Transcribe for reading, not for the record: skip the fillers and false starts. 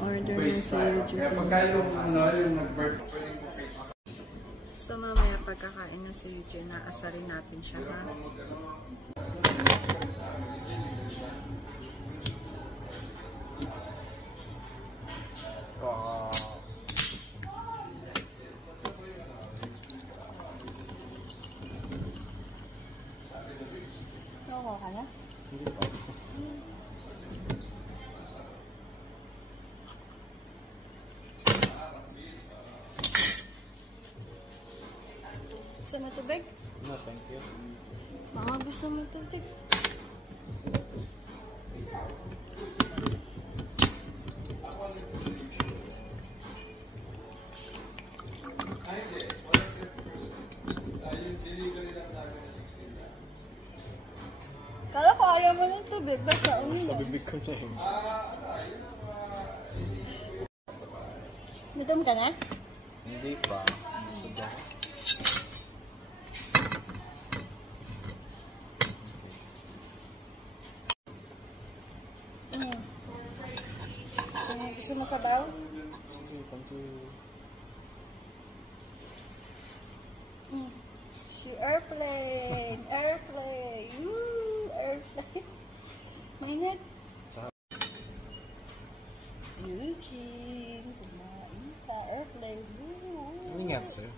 order ng sa YouTube. So mamaya pagkakain na sa YouTube, naasarin natin siya, ha? Nakuha ka na? Hindi pa. Gusto mo tubig? No, thank you. Gusto mo tubig? Kala ko ayaw mo ng tubig. Ba't ka uminom? Sa bibig ko na yun. Gutom ka na? Hindi pa. Suga. Gusto mo sabaw? Sige, continue. Si airplane! Airplane! Woo! Airplane! Mainit! Eugene! Kumain ka! Airplane! Woo! Ingat sa'yo.